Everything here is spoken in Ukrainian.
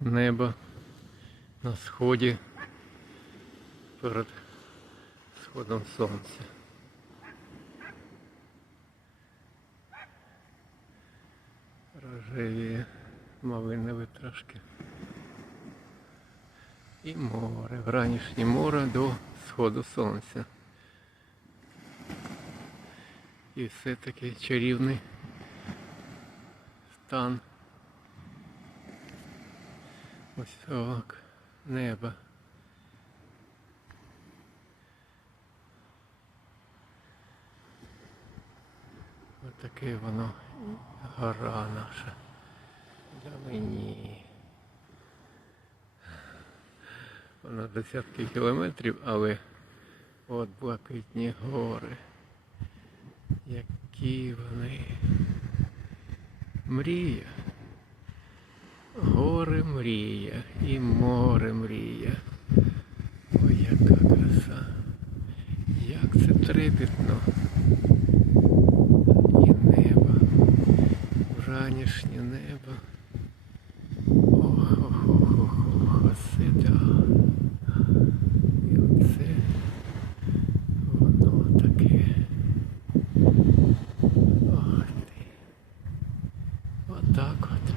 небо на сході перед сходом сонця. Рожеві малинові трошки. І море, вранішнє море до сходу сонця. І все таки чарівний стан. Ось так, небо. Ось таке воно гора наша. Далині. Вона десятки кілометрів, але от блакитні гори. Які вони. Мрія мрія, і море мрія. Ой, яка краса. Як це трепетно. І небо. Вранішнє небо. ох ох ох ох ох да. Оце воно таке. Отак от.